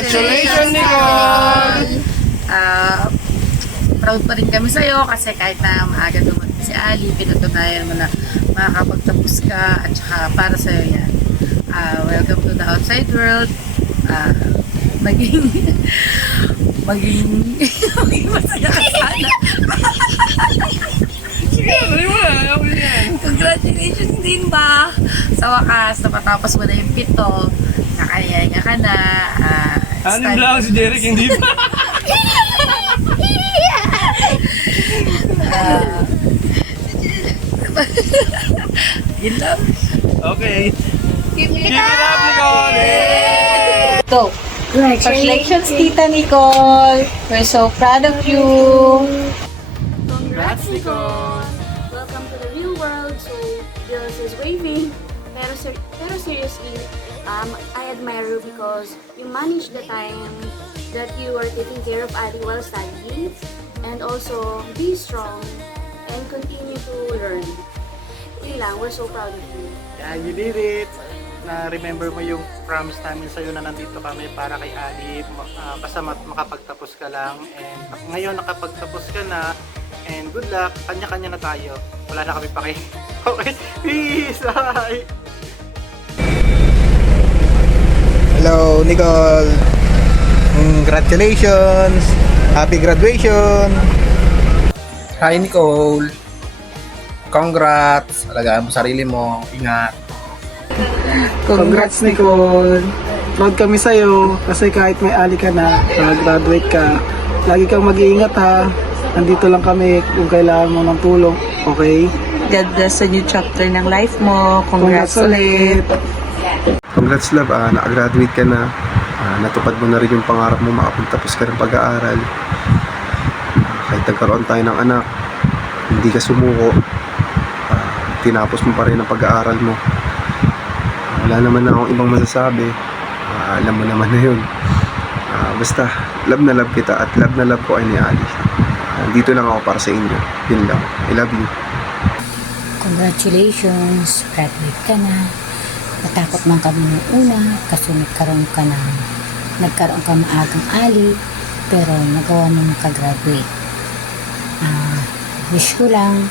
Congratulations, Nicole! Proud pa rin kami sa'yo kasi kahit na maaga dumating si Ali, pinatunayan mo na makakapagtapos ka at saka para sa'yo yan. Welcome to the outside world. Maging masaya ka sana. Congratulations din ba? Sa wakas, napatapos mo na yung 7. Nakayayaga ka na. Anim lang si Jeric, hindi ba? Yun lang. Okay. Keep it up, Nicole! So, congratulations, Tita Nicole. We're so proud of you. Congrats, Nicole! Welcome to the real world. So, Jules is waving. Pero seriously, I admire you because you manage the time that you are taking care of Ali while studying. And also, be strong and continue to learn. Yun lang, we're so proud of you. Yeah, you did it. Na-remember mo yung promise namin sa'yo na nandito kami para kay Ali. Basta makapagtapos ka lang. And ngayon nakapagtapos ka na. And good luck. Kanya-kanya na tayo. Wala na kami pake. Okay. Peace! Bye! Hello, Nicole. Congratulations. Happy graduation. Hi Nicole. Congrats. Alagaan mo sarili mo. Ingat. Congrats, Nicole. Proud kami sa'yo kasi kahit may Ali ka na, graduate ka, lagi kang mag-iingat ha. Nandito lang kami kung kailangan mo ng tulong. Okay? God bless sa new chapter ng life mo. Congrats ulit. Congrats, love. Nakagraduate ka na. Natupad mo na rin yung pangarap mo, makapagtapos ka ng pag-aaral. Kahit nagkaroon tayo ng anak, hindi ka sumuko. Tinapos mo pa rin ang pag-aaral mo. Wala naman na akong ibang masasabi. Alam mo naman na yun. Basta, love na love kita at love na love ko ay ni Ali. Dito lang ako para sa inyo. Yun lang. I love you. Congratulations, graduate ka na. Natakot man kami noong una kasi nagkaroon ka maagang Ali, pero nagawa mo makagraduate. Wish ko lang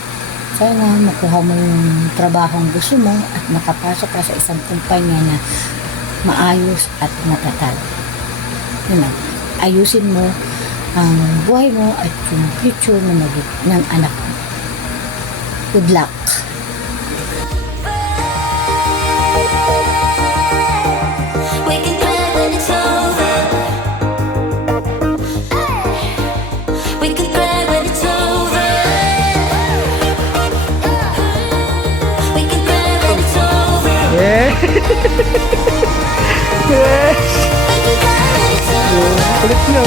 sana makuha mo yung trabahong gusto mo at makapasok ka sa isang kumpanya na maayos at matatag. Yun lang. Ayusin mo ang buhay mo at yung future ng anak mo. Good luck! Kulit niya.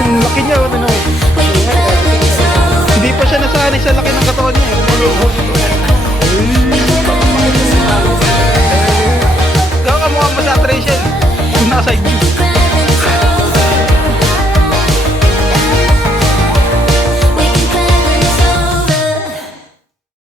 Ang laki niya. Hindi pa siya nasanay sa laki ng katawan niya.